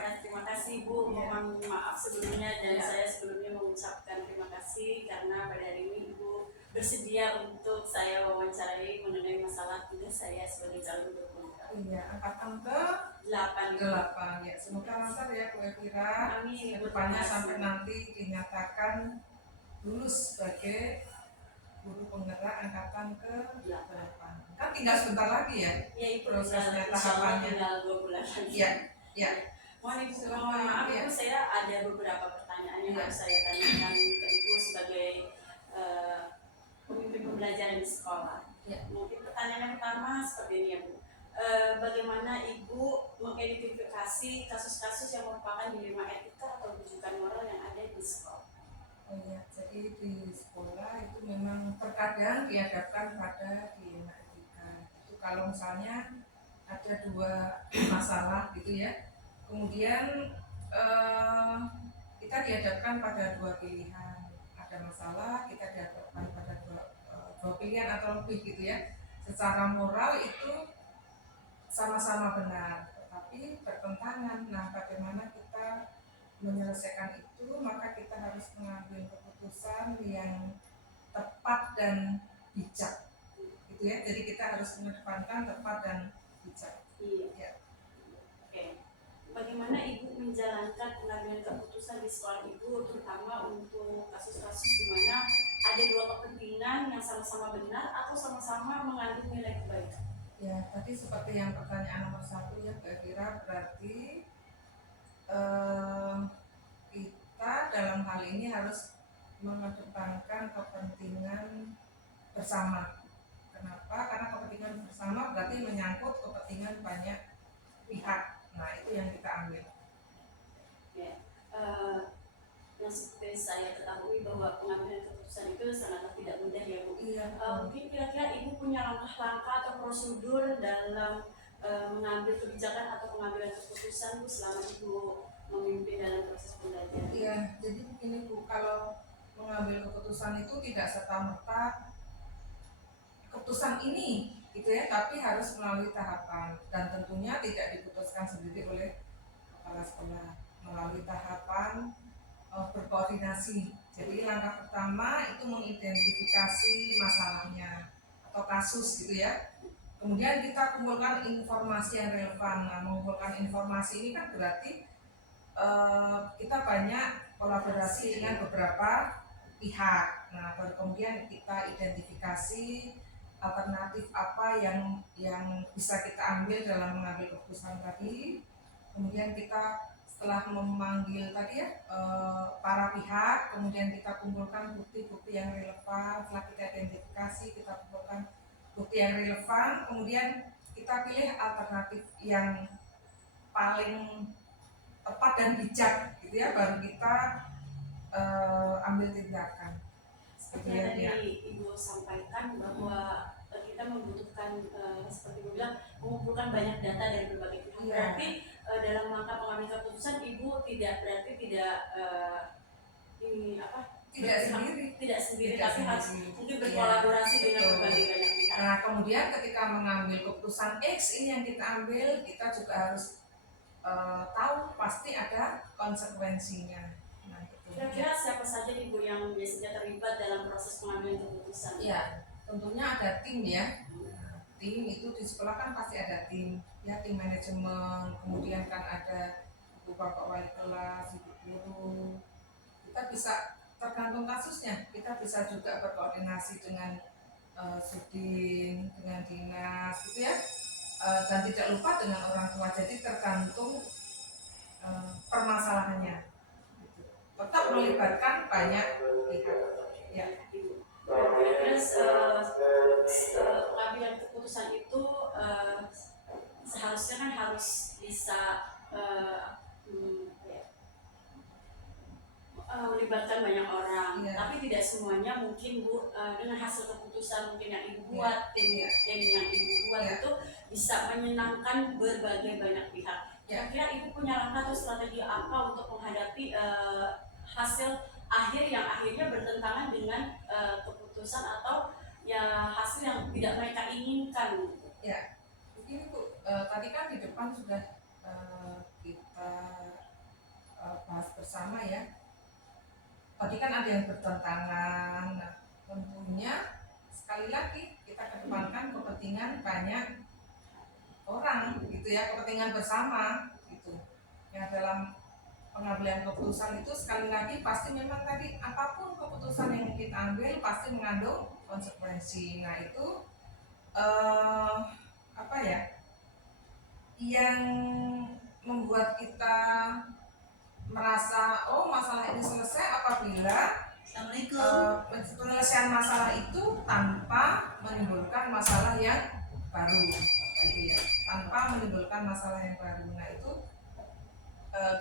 Ya, terima kasih Bu. Mohon maaf sebelumnya dan saya sebelumnya mengucapkan terima kasih karena pada hari ini Ibu bersedia untuk saya wawancarai mengenai masalah tugas saya sebagai calon dokumenter. Iya, angkatan ke 8. Ya, semoga lancar ya Bu Elvira. Amin. Kedepannya sampai nanti dinyatakan lulus sebagai guru penggerak angkatan ke 8. Kan tinggal sebentar lagi ya? Ya, itu prosesnya, tahapannya. Tinggal 2 bulan lagi. Ya. Mohon maaf Ibu, saya ada beberapa pertanyaan yang harus saya tanyakan ke Ibu sebagai pemimpin pembelajaran di sekolah. Mungkin pertanyaan yang pertama seperti ini ya Bu. Bagaimana Ibu mengidentifikasi kasus-kasus yang merupakan dilema etika atau rujukan moral yang ada di sekolah? Oh ya, jadi di sekolah itu memang terkadang dihadapkan pada dilema etika. Itu kalau misalnya ada 2 masalah gitu ya, kemudian kita dihadapkan pada 2 pilihan. Ada masalah, kita dihadapkan pada 2 pilihan atau lebih gitu ya. Secara moral itu sama-sama benar, tetapi bertentangan. Nah, bagaimana kita menyelesaikan itu? Maka kita harus mengambil keputusan yang tepat dan bijak, gitu ya. Jadi kita harus mengedepankan tepat dan bijak. Iya. Ya. Oke. Bagaimana Ibu menjalankan pengambilan keputusan di sekolah Ibu, terutama untuk kasus-kasus di mana ada 2 kepentingan yang sama-sama benar atau sama-sama mengandung nilai kebaikan? Ya, tadi seperti yang pertanyaan nomor 1 ya, Mbak Elvira, berarti kita dalam hal ini harus mengedepankan kepentingan bersama. Kenapa? Karena kepentingan bersama berarti menyangkut kepentingan banyak pihak. Nah, itu yang kita ambil. Ya, yang seperti saya ketahui bahwa pengambilan keputusan itu sangatlah tidak mudah ya Bu. Iya. Mungkin kira-kira Ibu punya langkah-langkah atau prosedur dalam mengambil kebijakan atau pengambilan keputusan Bu selama Ibu memimpin dalam proses pembelajaran? Iya, jadi begini Bu, kalau mengambil keputusan itu tidak serta-merta keputusan ini gitu ya, tapi harus melalui tahapan dan tentunya tidak diputuskan sendiri oleh kepala sekolah, melalui tahapan berkoordinasi. Jadi langkah pertama itu mengidentifikasi masalahnya atau kasus gitu ya. Kemudian kita kumpulkan informasi yang relevan. Nah, mengumpulkan informasi ini kan berarti kita banyak kolaborasi dengan beberapa pihak. Nah, baru kemudian kita identifikasi alternatif apa yang bisa kita ambil dalam mengambil keputusan tadi. Kemudian kita setelah memanggil tadi ya para pihak, kemudian kita kumpulkan bukti-bukti yang relevan. Setelah kita identifikasi, kita kumpulkan bukti yang relevan, kemudian kita pilih alternatif yang paling tepat dan bijak gitu ya, baru kita ambil tindakan. Seperti yang tadi Ibu sampaikan bahwa kita membutuhkan seperti Ibu bilang mengumpulkan banyak data dari berbagai pihak. Berarti dalam langkah pengambilan keputusan Ibu tidak tidak sendiri tapi harus mungkin berkolaborasi dengan berbagai banyak pihak. Nah, kemudian ketika mengambil keputusan X ini yang kita ambil, kita juga harus tahu pasti ada konsekuensinya. Nah, kira-kira siapa saja Ibu yang biasanya terlibat dalam proses pengambilan keputusan? Ya, tentunya ada tim ya. Tim itu di sekolah kan pasti ada tim, ya, tim manajemen, kemudian kan ada ibu bapak wali kelas, ibu guru. Kita bisa tergantung kasusnya, kita bisa juga berkoordinasi dengan sudin, dengan dinas gitu ya, dan tidak lupa dengan orang tua. Jadi tergantung permasalahannya, tetap melibatkan banyak pihak. Ya. Terus pengambilan keputusan itu seharusnya kan harus bisa melibatkan banyak orang, tapi tidak semuanya mungkin Bu dengan hasil keputusan mungkin yang Ibu buat, tim yang Ibu buat itu bisa menyenangkan berbagai banyak pihak. Kira-kira Ibu punya langkah atau strategi apa untuk menghadapi hasil akhir yang akhirnya bertentangan dengan keputusan atau ya hasil yang tidak mereka inginkan? Ya, begini Bu, tadi kan di depan sudah kita bersama ya. Tadi kan ada yang bertentangan. Nah, tentunya sekali lagi kita kedepankan kepentingan banyak orang gitu ya, kepentingan bersama gitu. Yang dalam pengambilan keputusan itu sekali lagi pasti memang tadi apapun keputusan yang kita ambil pasti mengandung konsekuensi. Nah itu apa ya yang membuat kita merasa oh masalah ini selesai apabila penyelesaian masalah itu tanpa menimbulkan masalah yang baru gitu ya, tanpa menimbulkan masalah yang baru. Nah itu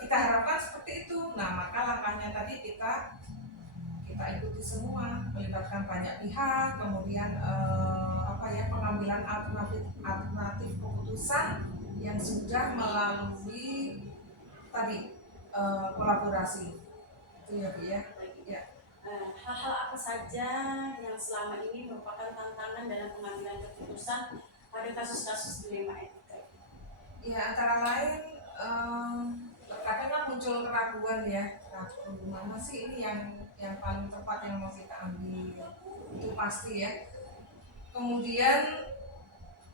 kita harapkan seperti itu. Nah maka langkahnya tadi kita ikuti semua, melibatkan banyak pihak, kemudian pengambilan alternatif keputusan yang sudah melalui tadi kolaborasi itu ya Bu ya. Ya. Hal-hal apa saja yang selama ini merupakan tantangan dalam pengambilan keputusan pada kasus-kasus dilema etika? Ya antara lain kadang kan muncul keraguan ya, mana sih ini yang paling tepat yang mau kita ambil, itu pasti ya. Kemudian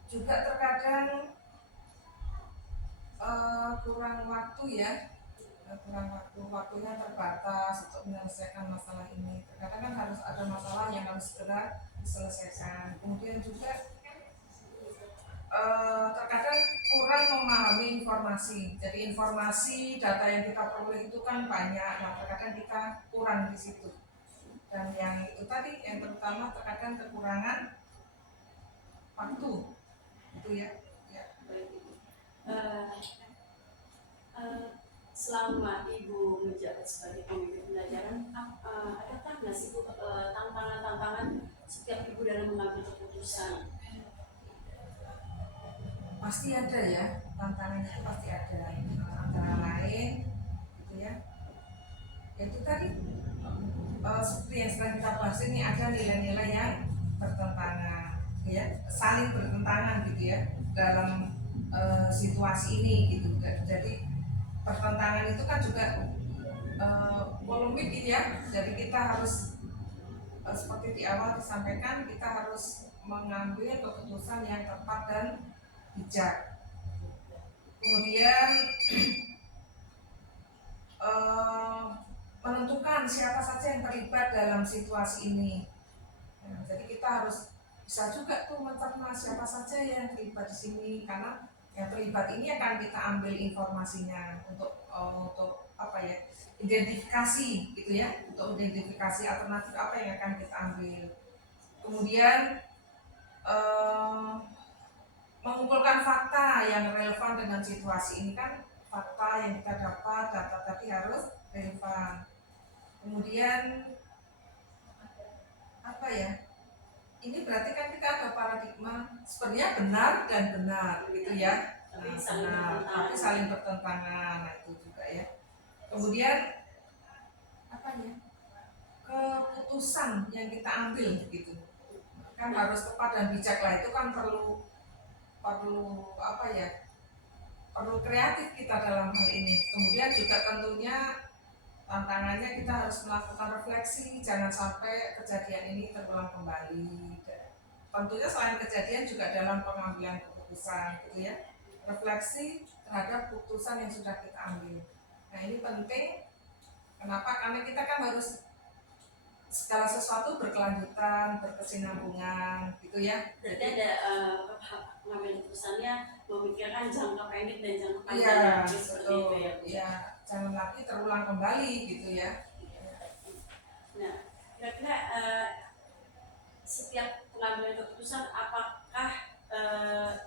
juga terkadang kurang waktu ya, waktunya terbatas untuk menyelesaikan masalah ini. Terkadang kan harus ada masalah yang harus segera diselesaikan. Kemudian juga terkadang kurang memahami informasi. Jadi informasi data yang kita peroleh itu kan banyak, nah terkadang kita kurang di situ. Dan yang itu tadi yang terutama terkadang kekurangan waktu itu ya. Selama Ibu menjabat sebagai pemimpin pembelajaran, adakah nggak sih Bu tantangan-tantangan setiap Ibu dalam mengambil keputusan? Pasti ada ya, tantangannya itu pasti ada. Antara lain gitu ya, itu tadi seperti yang sedang kita bahas ini ada nilai-nilai yang bertentangan ya, saling bertentangan gitu ya dalam situasi ini gitu. Jadi pertentangan itu kan juga polemik gitu ya. Jadi kita harus seperti di awal disampaikan, kita harus mengambil keputusan yang tepat dan bijak. Kemudian menentukan siapa saja yang terlibat dalam situasi ini. Nah, jadi kita harus bisa juga tuh mencerna siapa saja yang terlibat di sini, karena yang terlibat ini akan kita ambil informasinya untuk apa ya, identifikasi gitu ya, untuk identifikasi alternatif apa yang akan kita ambil. Kemudian mengumpulkan fakta yang relevan dengan situasi ini, kan fakta yang kita dapat, data tadi harus relevan. Kemudian apa ya, ini berarti kan kita ada paradigma sebenarnya benar dan benar gitu ya, tapi saling bertentangan. Nah itu juga ya. Kemudian apa ya, keputusan yang kita ambil gitu kan harus tepat dan bijak lah. Itu kan perlu apa ya, perlu kreatif kita dalam hal ini. Kemudian juga tentunya tantangannya kita harus melakukan refleksi, jangan sampai kejadian ini terulang kembali. Tentunya selain kejadian juga dalam pengambilan keputusan gitu ya, refleksi terhadap keputusan yang sudah kita ambil. Nah ini penting, kenapa? Karena kita kan harus segala sesuatu berkelanjutan, berkesinambungan gitu ya. Berarti ada pengambil keputusannya memikirkan jangka pendek dan jangka panjang. Iya, seperti itu ya. Iya, jangan lagi terulang kembali gitu ya. Nah, kira-kira setiap pengambilan keputusan apakah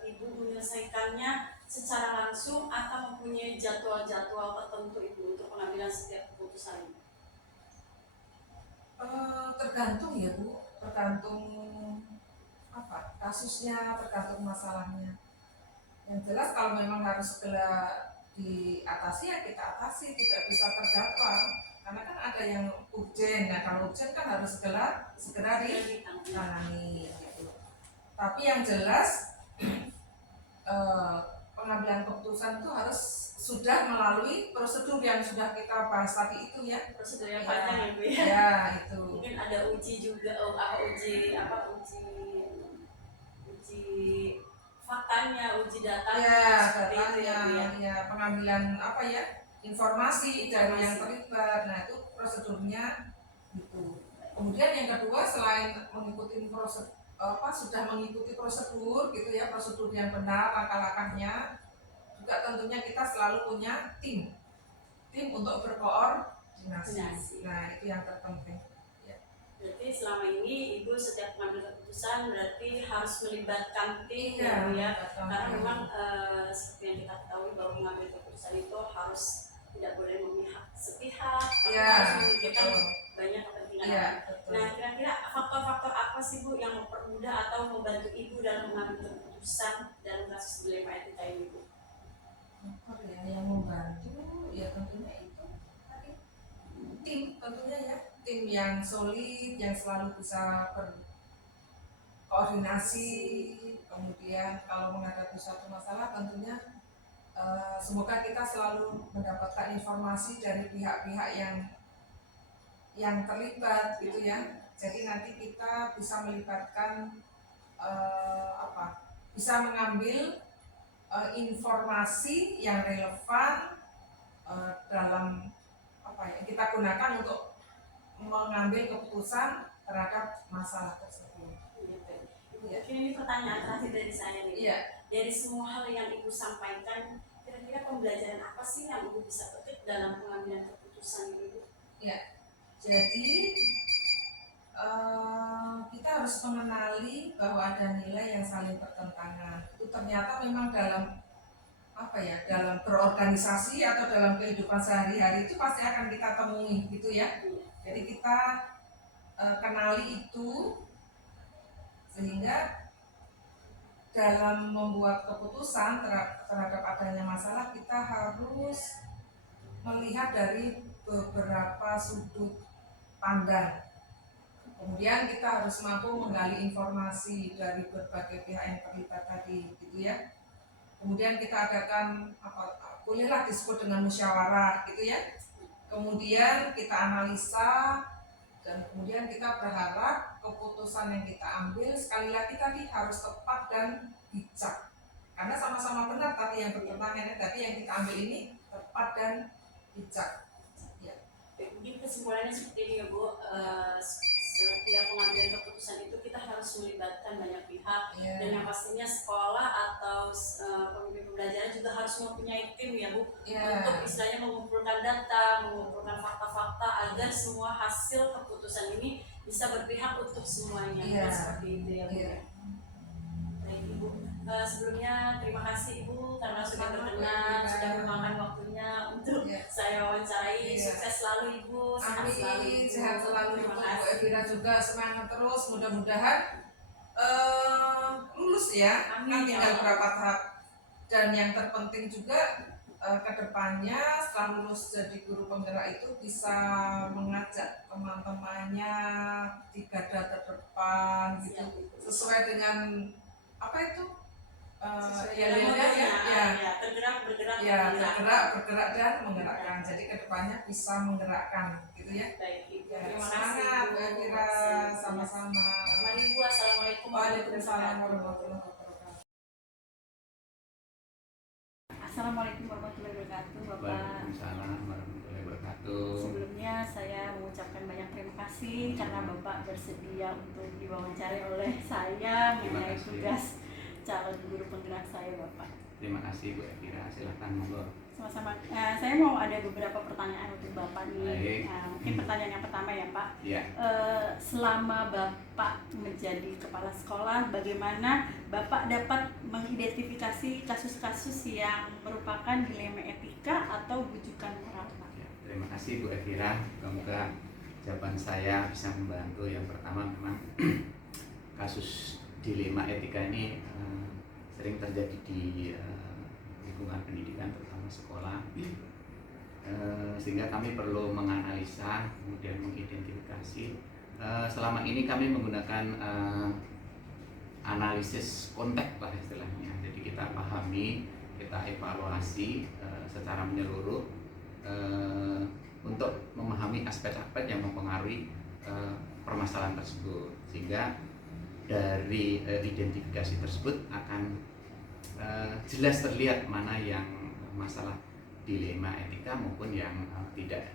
Ibu menyelesaikannya secara langsung atau mempunyai jadwal-jadwal tertentu Ibu untuk pengambilan setiap keputusan? Tergantung ya Bu, tergantung apa kasusnya, tergantung masalahnya. Yang jelas kalau memang harus segera diatasi ya kita atasi, tidak bisa terjadwal karena kan ada yang urgent. Nah kalau urgent kan harus segera ditangani gitu. Tapi yang jelas pengambilan keputusan itu harus sudah melalui prosedur yang sudah kita bahas tadi itu ya. Prosedur yang panjang ya Bu ya. Ya itu. Mungkin ada uji juga, uji faktanya, uji datanya, Ya, seperti itu ya Bu ya. ya pengambilan apa ya, informasi dari yang terlibat. Nah itu prosedurnya gitu. Kemudian yang kedua, selain mengikuti sudah mengikuti prosedur gitu ya, prosedur yang benar, langkah-langkahnya, juga tentunya kita selalu punya tim untuk berkoordinasi. Nah itu yang terpenting. Berarti selama ini Ibu setiap mengambil keputusan berarti harus melibatkan tim Iya, ya Bu ya. melibatkan Karena tim. memang seperti yang kita ketahui bahwa mengambil keputusan itu harus tidak boleh memihak sepihak, Iya, harus memikirkan betul. banyak kepentingan. Iya, betul. Nah, kira-kira faktor-faktor apa sih Bu yang mempermudah atau membantu Ibu dalam mengambil keputusan dalam kasus dilema etika ini Bu? Faktor ya yang membantu ya tentunya itu tadi, tim tentunya ya, tim yang solid yang selalu bisa berkoordinasi. Kemudian kalau menghadapi suatu masalah tentunya semoga kita selalu mendapatkan informasi dari pihak-pihak yang terlibat gitu ya. Jadi nanti kita bisa melibatkan bisa mengambil informasi yang relevan dalam yang kita gunakan untuk mengambil keputusan terhadap masalah tersebut. Mungkin ini pertanyaan terakhir dari saya nih. Iya. Dari semua hal yang Ibu sampaikan, kira-kira pembelajaran apa sih yang Ibu bisa petik dalam pengambilan keputusan ini Bu? Ya, jadi kita harus mengenali bahwa ada nilai yang saling bertentangan. Itu ternyata memang dalam dalam berorganisasi atau dalam kehidupan sehari-hari itu pasti akan kita temui gitu ya. Jadi kita kenali itu sehingga dalam membuat keputusan terhadap adanya masalah kita harus melihat dari beberapa sudut pandang. Kemudian kita harus mampu menggali informasi dari berbagai pihak yang terlibat tadi gitu ya. Kemudian kita adakan bolehlah disebut dengan musyawarah gitu ya. Kemudian kita analisa dan kemudian kita berharap keputusan yang kita ambil sekali lagi tadi harus tepat dan bijak. Karena sama-sama benar tadi yang bertentangan tadi yang kita ambil ini tepat dan bijak. Ya. Mungkin kesimpulannya seperti ini ya Bu. Setiap pengambilan keputusan itu kita harus melibatkan banyak pihak dan yang pastinya sekolah atau pembimbing pembelajaran juga harus mempunyai tim ya Bu untuk istilahnya mengumpulkan data, mengumpulkan fakta-fakta agar semua hasil keputusan ini bisa berpihak untuk semuanya. Seperti itu ya Bu. Baik Ibu, sebelumnya terima kasih Ibu karena sudah berkenan, sudah meluangkan waktunya untuk saya wawancarai. Sukses selalu Ibu, sehat selalu Bu Evira juga, semangat terus, mudah-mudahan lulus ya. Kan tinggal berapa tahap dan yang terpenting juga kedepannya setelah lulus jadi guru penggerak itu bisa mengajak teman-temannya di garda terdepan gitu, sesuai dengan bergerak dan menggerakkan. Jadi kedepannya bisa menggerakkan gitu ya. Baik Ibu, terima semangat Bu Evira, sama-sama. Mari Bu, assalamualaikum Waalaikumsalam warahmatullahi wabarakatuh. Assalamualaikum warahmatullahi wabarakatuh Bapak. Waalaikumsalam warahmatullahi wabarakatuh. Sebelumnya saya mengucapkan banyak terima kasih karena Bapak bersedia untuk diwawancarai oleh saya mengenai tugas calon guru penggerak saya Bapak. Terima kasih Bu Evira, silahkan monggo. Sama-sama. Saya mau ada beberapa pertanyaan untuk Bapak nih. Mungkin pertanyaan yang pertama ya Pak. Ya. Selama Bapak menjadi kepala sekolah, bagaimana Bapak dapat mengidentifikasi kasus-kasus yang merupakan dilema etika atau bujukan moral Pak? Ya, terima kasih Bu Evira. Semoga jawaban saya bisa membantu. Yang pertama memang kasus dilema etika ini sering terjadi di lingkungan pendidikan terutama sekolah, sehingga kami perlu menganalisa kemudian mengidentifikasi. Selama ini kami menggunakan analisis konteks lah istilahnya. Jadi kita pahami kita evaluasi secara menyeluruh untuk memahami aspek-aspek yang mempengaruhi permasalahan tersebut, sehingga dari identifikasi tersebut akan jelas terlihat mana yang masalah dilema etika maupun yang tidak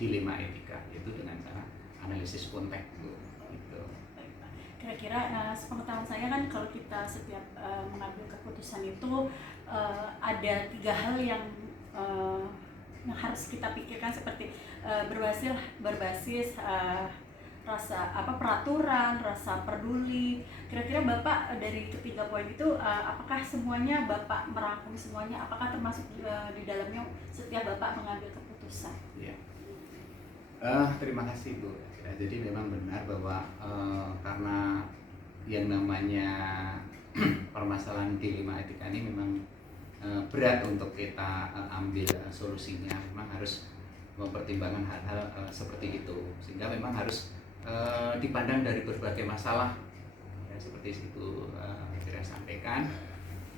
dilema etika, yaitu dengan cara analisis konteks gitu. Kira-kira sepengetahuan saya kan kalau kita setiap mengambil keputusan itu ada 3 hal yang harus kita pikirkan, seperti berbasis rasa peraturan, rasa peduli. Kira-kira Bapak dari ketiga poin itu apakah semuanya Bapak merangkum semuanya? Apakah termasuk di dalamnya setiap Bapak mengambil keputusan? Ya. Terima kasih Bu. Jadi memang benar bahwa karena yang namanya permasalahan dilema etika ini memang berat untuk kita ambil solusinya. Memang harus mempertimbangkan hal-hal seperti itu, sehingga memang harus dipandang dari berbagai masalah ya, seperti itu saya sampaikan,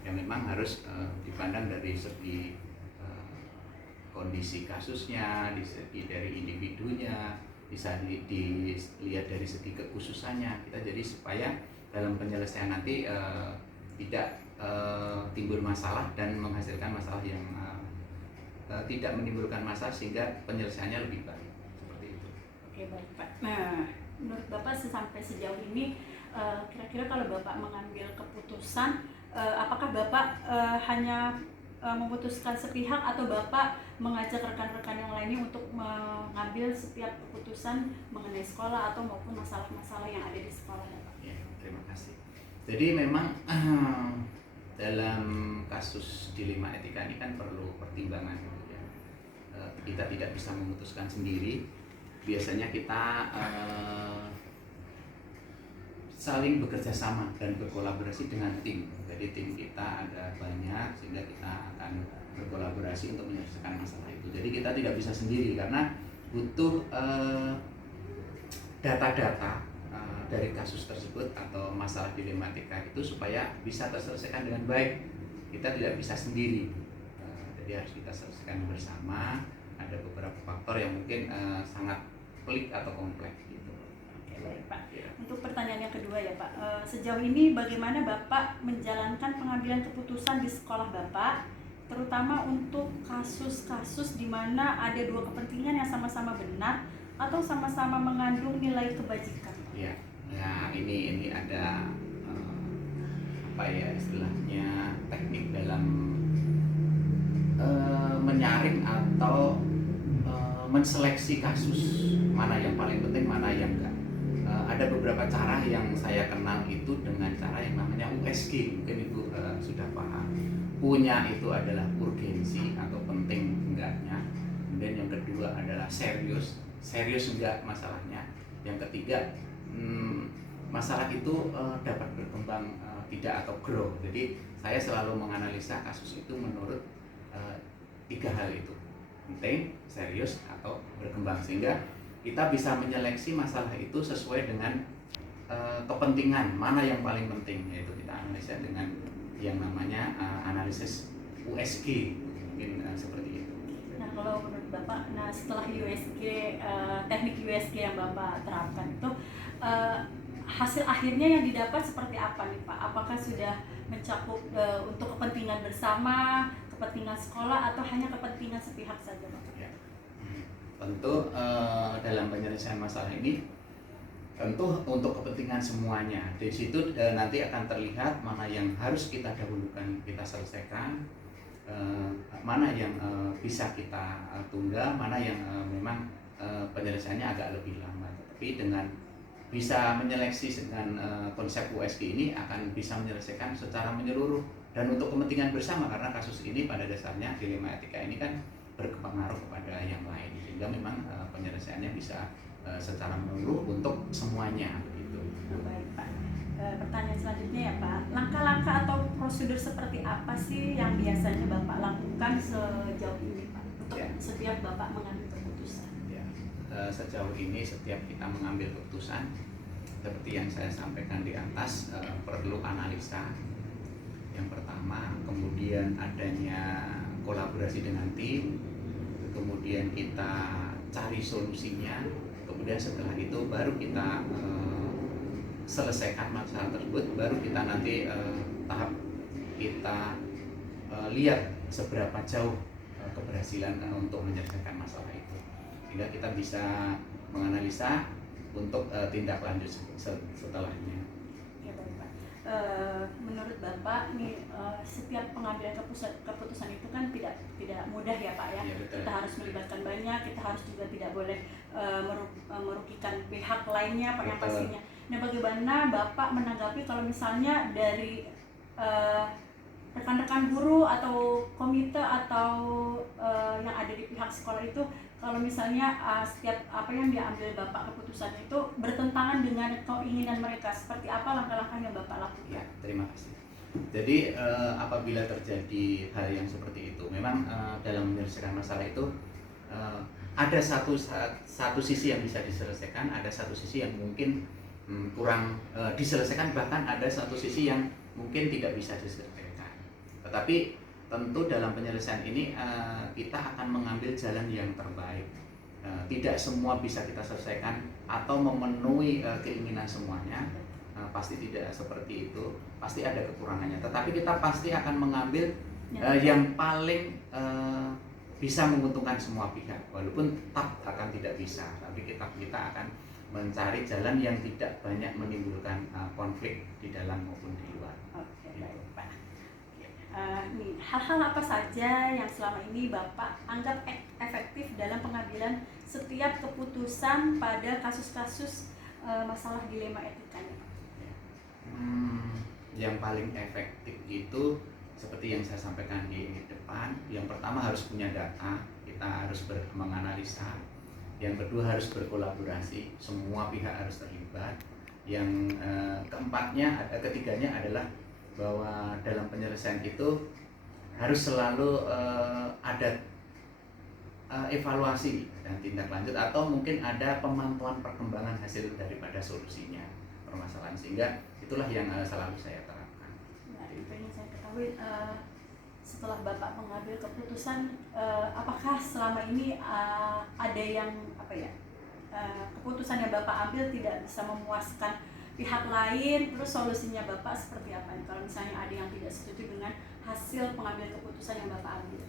yang memang harus dipandang dari segi kondisi kasusnya, dari individunya, bisa dilihat dari segi kekhususannya kita, jadi supaya dalam penyelesaian nanti tidak timbul masalah dan menghasilkan masalah yang tidak menimbulkan masalah, sehingga penyelesaiannya lebih baik, seperti itu. Oke, baik Pak. Nah, menurut Bapak sampai sejauh ini kira-kira kalau Bapak mengambil keputusan, apakah Bapak hanya memutuskan sepihak atau Bapak mengajak rekan-rekan yang lainnya untuk mengambil setiap keputusan mengenai sekolah atau maupun masalah-masalah yang ada di sekolah Bapak? Ya, terima kasih. Jadi memang dalam kasus dilema etika ini kan perlu pertimbangan ya. Kita tidak bisa memutuskan sendiri. Biasanya kita saling bekerja sama dan berkolaborasi dengan tim. Jadi tim kita ada banyak, sehingga kita akan berkolaborasi untuk menyelesaikan masalah itu. Jadi kita tidak bisa sendiri karena butuh data-data dari kasus tersebut atau masalah dilematika itu supaya bisa terselesaikan dengan baik. Kita tidak bisa sendiri, jadi harus kita selesaikan bersama. Ada beberapa faktor yang mungkin sangat pelik atau kompleks gitu. Oke, baik Pak. Ya. Untuk pertanyaan yang kedua ya Pak, sejauh ini bagaimana Bapak menjalankan pengambilan keputusan di sekolah Bapak, terutama untuk kasus-kasus di mana ada 2 kepentingan yang sama-sama benar atau sama-sama mengandung nilai kebajikan? Ya, nah ini ada apa ya istilahnya, teknik dalam menyaring atau menseleksi kasus mana yang paling penting, mana yang enggak. Ada beberapa cara yang saya kenal itu dengan cara yang namanya USG, mungkin Ibu sudah paham. Punya itu adalah urgensi atau penting enggaknya. Kemudian yang kedua adalah serius enggak masalahnya. Yang ketiga, masalah itu dapat berkembang tidak atau grow. Jadi saya selalu menganalisa kasus itu menurut 3 hal itu, penting, serius, atau berkembang, sehingga kita bisa menyeleksi masalah itu sesuai dengan kepentingan mana yang paling penting, yaitu kita analisa dengan yang namanya analisis USG, mungkin seperti itu. Nah, kalau menurut Bapak, setelah USG, teknik USG yang Bapak terapkan itu, hasil akhirnya yang didapat seperti apa nih Pak? Apakah sudah mencakup untuk kepentingan bersama, kepentingan sekolah, atau hanya kepentingan sepihak saja Pak? Ya. Tentu dalam penyelesaian masalah ini tentu untuk kepentingan semuanya. Di situ nanti akan terlihat mana yang harus kita dahulukan, kita selesaikan, mana yang bisa kita tunda, mana yang memang penyelesaiannya agak lebih lama. Tapi dengan bisa menyeleksi dengan konsep USG ini akan bisa menyelesaikan secara menyeluruh dan untuk kepentingan bersama, karena kasus ini pada dasarnya dilema etika ini kan berpengaruh kepada yang lain, sehingga memang penyelesaiannya bisa secara menyeluruh untuk semuanya begitu. Baik Pak. Pertanyaan selanjutnya ya Pak, langkah-langkah atau prosedur seperti apa sih yang biasanya Bapak lakukan sejauh ini Pak untuk setiap Bapak mengambil keputusan? Ya, sejauh ini setiap kita mengambil keputusan seperti yang saya sampaikan di atas, perlu analisa, yang pertama, kemudian adanya kolaborasi dengan tim, kemudian kita cari solusinya, kemudian setelah itu baru kita selesaikan masalah tersebut, baru kita nanti tahap kita lihat seberapa jauh keberhasilan untuk menyelesaikan masalah itu, sehingga kita bisa menganalisa untuk tindak lanjut setelahnya. Ya, baik, Pak. Menurut Bapak nih, setiap pengambilan keputusan itu kan tidak mudah ya Pak ya. Ya, betul. Kita harus melibatkan banyak, kita harus juga tidak boleh merugikan pihak lainnya Pak yang Betul. pastinya. Nah, bagaimana Bapak menanggapi kalau misalnya dari rekan-rekan guru atau komite atau yang ada di pihak sekolah itu, kalau misalnya setiap apa yang diambil Bapak keputusan itu bertentangan dengan keinginan mereka, seperti apa langkah-langkah yang Bapak lakukan? Ya, terima kasih. Jadi apabila terjadi hal yang seperti itu, memang dalam menyelesaikan masalah itu ada satu sisi yang bisa diselesaikan, ada satu sisi yang mungkin kurang diselesaikan, bahkan ada satu sisi yang mungkin tidak bisa diselesaikan. Tetapi tentu dalam penyelesaian ini kita akan mengambil jalan yang terbaik. Tidak semua bisa kita selesaikan atau memenuhi keinginan semuanya. Pasti tidak seperti itu, pasti ada kekurangannya. Tetapi kita pasti akan mengambil yang paling bisa menguntungkan semua pihak, walaupun tetap akan tidak bisa. Tapi kita akan mencari jalan yang tidak banyak menimbulkan konflik di dalam maupun di luar. Oke, baik Pak. Nih, hal-hal apa saja yang selama ini Bapak anggap efektif dalam pengambilan setiap keputusan pada kasus-kasus masalah dilema etika ini? Yang paling efektif itu seperti yang saya sampaikan di depan, yang pertama harus punya data, kita harus menganalisa. Yang kedua harus berkolaborasi, semua pihak harus terlibat. Yang ketiganya adalah bahwa dalam penyelesaian itu harus selalu ada evaluasi dan tindak lanjut, atau mungkin ada pemantauan perkembangan hasil daripada solusinya permasalahan, sehingga itulah yang selalu saya terapkan. Nah, itu yang saya ketahui. Setelah Bapak mengambil keputusan, apakah selama ini ada yang keputusan yang Bapak ambil tidak bisa memuaskan pihak lain, terus solusinya Bapak seperti apa? Kalau misalnya ada yang tidak setuju dengan hasil pengambilan keputusan yang Bapak ambil.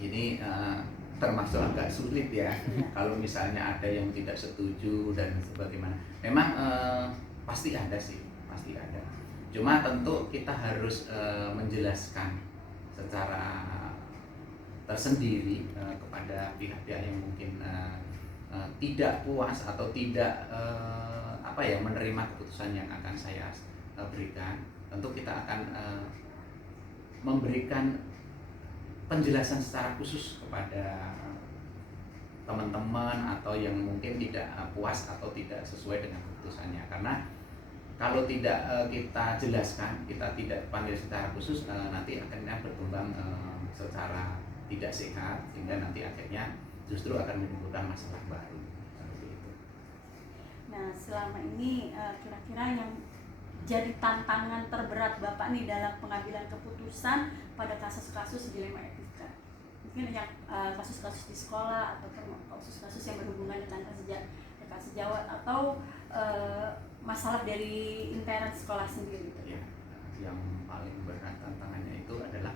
Ini termasuk agak sulit ya. Kalau misalnya ada yang tidak setuju dan sebagaimana, memang pasti ada sih, pasti ada. Cuma tentu kita harus menjelaskan secara tersendiri kepada pihak-pihak yang mungkin tidak puas atau tidak menerima keputusan yang akan saya berikan. Tentu kita akan memberikan penjelasan secara khusus kepada teman-teman atau yang mungkin tidak puas atau tidak sesuai dengan keputusannya. Karena kalau tidak kita jelaskan, kita tidak panggil secara khusus, nanti akhirnya berkembang secara tidak sehat, sehingga nanti akhirnya justru akan menimbulkan masalah baru. Seperti itu. Nah, selama ini kira-kira yang jadi tantangan terberat Bapak nih dalam pengambilan keputusan pada kasus-kasus dilema etika, mungkin yang kasus-kasus di sekolah atau kasus-kasus yang berhubungan dengan kasus sejawat atau masalah dari intern sekolah sendiri itu. Ya, yang paling berat tantangannya itu adalah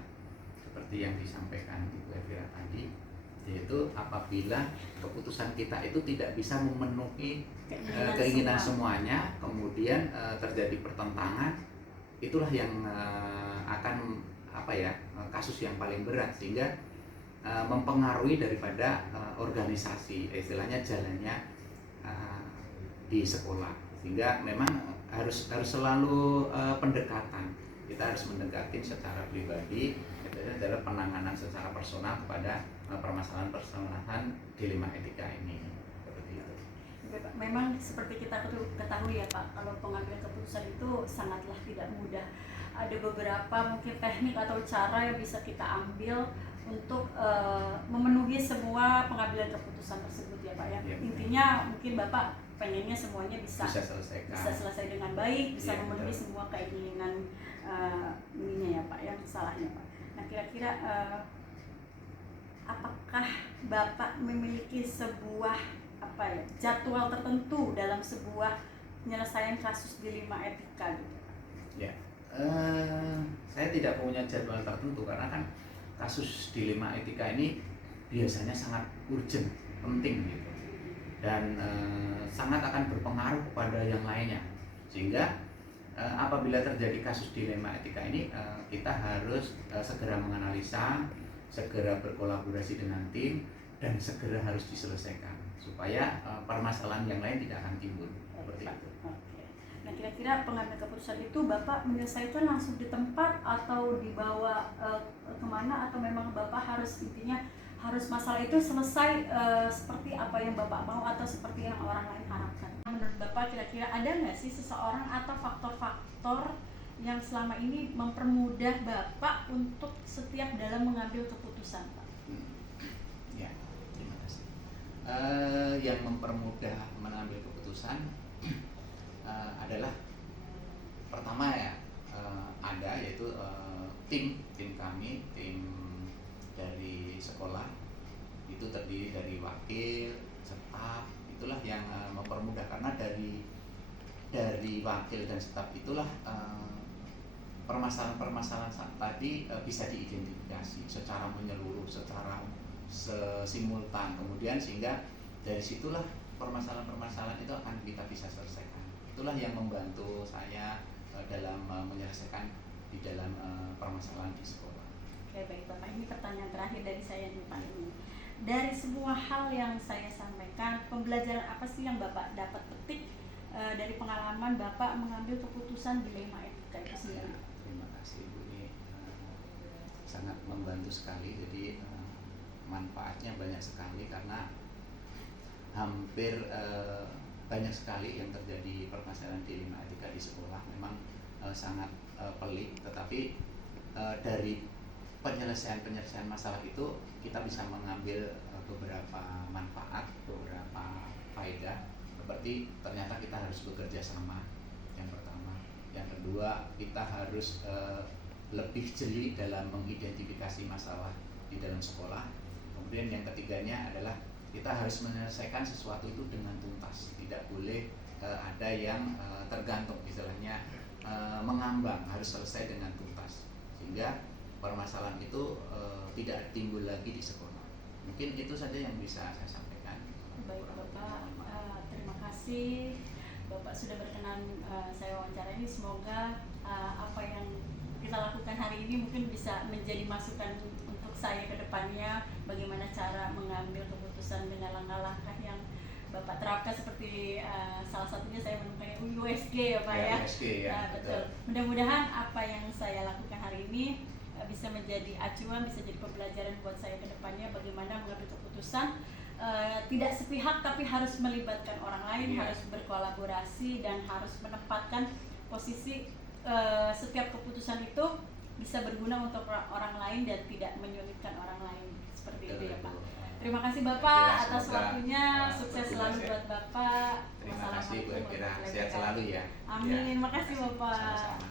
seperti yang disampaikan Ibu Elvira tadi, yaitu apabila keputusan kita itu tidak bisa memenuhi keinginan semuanya, kemudian terjadi pertentangan, itulah yang akan kasus yang paling berat, sehingga mempengaruhi daripada organisasi, istilahnya jalannya di sekolah. Sehingga memang harus selalu pendekatan, kita harus mendekati secara pribadi, itu adalah penanganan secara personal kepada permasalahan dilema etika ini. Seperti itu. Memang seperti kita ketahui ya Pak, kalau pengambilan keputusan itu sangatlah tidak mudah. Ada beberapa mungkin teknik atau cara yang bisa kita ambil untuk memenuhi semua pengambilan keputusan tersebut ya Pak ya. Ya, Intinya mungkin Bapak pengennya semuanya bisa selesai dengan baik, bisa Ya, memenuhi betul. semua keinginan ininya ya Pak, yang salahnya Pak. Nah kira-kira apakah Bapak memiliki sebuah jadwal tertentu dalam sebuah penyelesaian kasus dilema etika gitu? Ya, saya tidak punya jadwal tertentu karena kan kasus dilema etika ini biasanya sangat urgent, penting gitu, dan sangat akan berpengaruh kepada yang lainnya, sehingga apabila terjadi kasus dilema etika ini kita harus segera menganalisa, segera berkolaborasi dengan tim, dan segera harus diselesaikan supaya permasalahan yang lain tidak akan timbul seperti itu. Oke. Nah kira-kira pengambil keputusan itu Bapak menyelesaikan langsung di tempat atau dibawa kemana, atau memang Bapak harus masalah itu selesai seperti apa yang Bapak mau atau seperti yang orang lain harapkan? Menurut Bapak kira-kira ada nggak sih seseorang atau faktor-faktor yang selama ini mempermudah Bapak untuk setiap dalam mengambil keputusan Pak? Ya, terima kasih. Yang mempermudah mengambil keputusan adalah pertama ya, ada yaitu tim kami, tim dari sekolah itu terdiri dari wakil, staf, itulah yang mempermudah, karena dari wakil dan staf itulah permasalahan-permasalahan tadi bisa diidentifikasi secara menyeluruh, secara simultan, kemudian sehingga dari situlah permasalahan-permasalahan itu akan kita bisa selesaikan. Itulah yang membantu saya dalam menyelesaikan di dalam permasalahan di sekolah. Oke baik Bapak, ini pertanyaan terakhir dari saya nih Pak ini. Dari semua hal yang saya sampaikan, pembelajaran apa sih yang Bapak dapat petik dari pengalaman Bapak mengambil keputusan dilema etika itu sendiri? Terima kasih Bu, ini sangat membantu sekali. Jadi manfaatnya banyak sekali karena hampir banyak sekali yang terjadi permasalahan dilema etika di sekolah. Memang sangat pelik, tetapi dari penyelesaian masalah itu kita bisa mengambil beberapa manfaat, beberapa faedah, seperti ternyata kita harus bekerja sama, yang pertama. Yang kedua, kita harus lebih jeli dalam mengidentifikasi masalah di dalam sekolah. Kemudian yang ketiganya adalah kita harus menyelesaikan sesuatu itu dengan tuntas, tidak boleh ada yang tergantung, istilahnya mengambang, harus selesai dengan tuntas, sehingga permasalahan itu tidak timbul lagi di sekolah. Mungkin itu saja yang bisa saya sampaikan. Baik Bapak, terima kasih Bapak sudah berkenan saya wawancara ini. Semoga apa yang kita lakukan hari ini mungkin bisa menjadi masukan untuk saya ke depannya, bagaimana cara mengambil keputusan dengan langkah-langkah yang Bapak terapkan, seperti salah satunya saya menemukan USG ya Pak ya. USG ya. Nah, betul. Mudah-mudahan apa yang saya lakukan hari ini bisa menjadi acuan, bisa jadi pembelajaran buat saya ke depannya, bagaimana mengambil keputusan tidak sepihak tapi harus melibatkan orang lain, harus berkolaborasi, dan harus menempatkan posisi setiap keputusan itu bisa berguna untuk orang lain dan tidak menyulitkan orang lain, seperti itu ya Pak. Terima kasih Bapak atas waktunya, sukses selalu buat Bapak. Terima kasih Bu Elvira, sehat selalu ya. Amin, ya. makasih Bapak. Sama-sama.